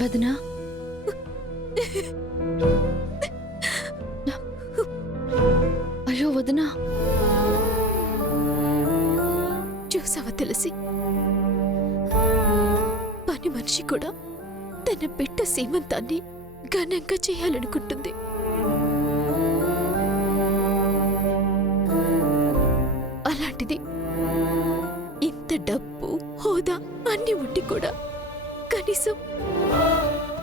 వదినా, అయ్యో వదినా, చూసావా తులసి, పని మనిషి కూడా తన బిడ్డ సీమంతాన్ని ఘనంగా చేయాలనుకుంటుంది. అలాంటిది ఇంత డబ్బు హోదా అన్ని ఉండి కూడా కనీసం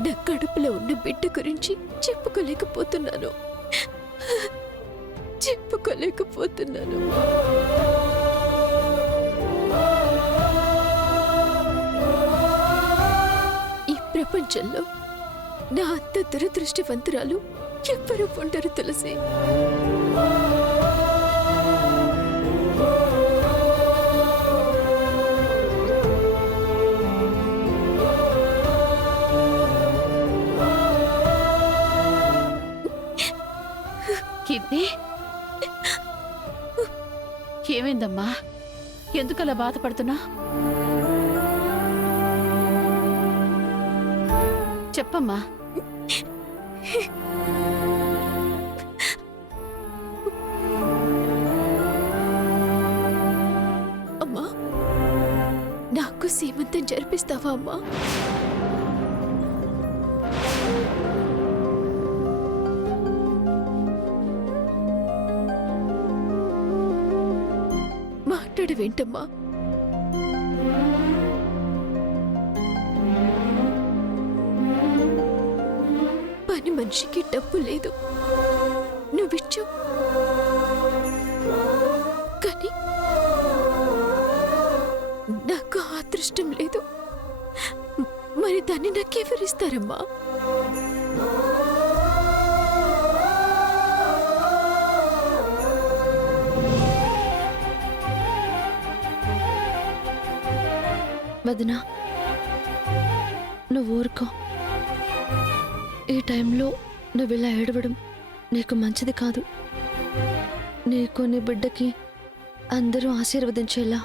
నా కడుపులో ఉన్న బిడ్డ గురించి చెప్పుకోలేకపోతున్నాను. ఈ ప్రపంచంలో నా అంత దురదృష్టవంతురాలు ఎవ్వరూ ఉండరు తులసి. కిడ్నీ ఏమైందమ్మా? ఎందుకలా బాధపడుతున్నా? చెప్పమ్మా. అమ్మా, నాకు సీమంతం జరిపిస్తావా అమ్మా? మాట్లాడవేంటమ్మా? పని మనిషికి డబ్బు లేదు, నువ్విచ్చావు. కానీ నాకు అదృష్టం లేదు. మరి దాన్ని నాకెవరిస్తారమ్మా? వదినా, నువ్వు ఊరుకో. ఈ టైంలో నువ్వు ఇలా ఏడవడం నీకు మంచిది కాదు. నీకు నీ బిడ్డకి అందరూ ఆశీర్వదించేలా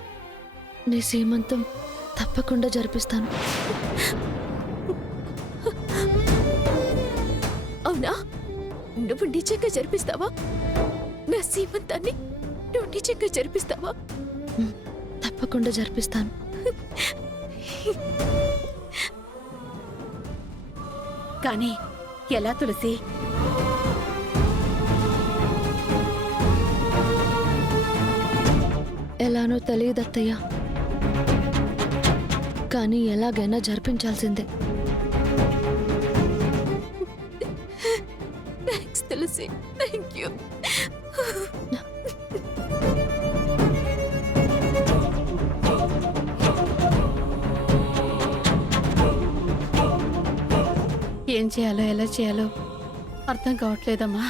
నీ సీమంతం తప్పకుండా జరిపిస్తాను. అవునా? నువ్వు నిజంగా జరిపిస్తావా? నా సీమంతాన్ని నువ్వు నిజంగా జరిపిస్తావా? తప్పకుండా జరిపిస్తాను. కానీ ఎలా తులసి? ఎలానో తెలియదత్తయ్యా, కానీ ఎలాగైనా జరిపించాల్సిందే. Thanks Tulasi, thank you. ఏం చేయాలో ఎలా చేయాలో అర్థం కావట్లేదమ్మా.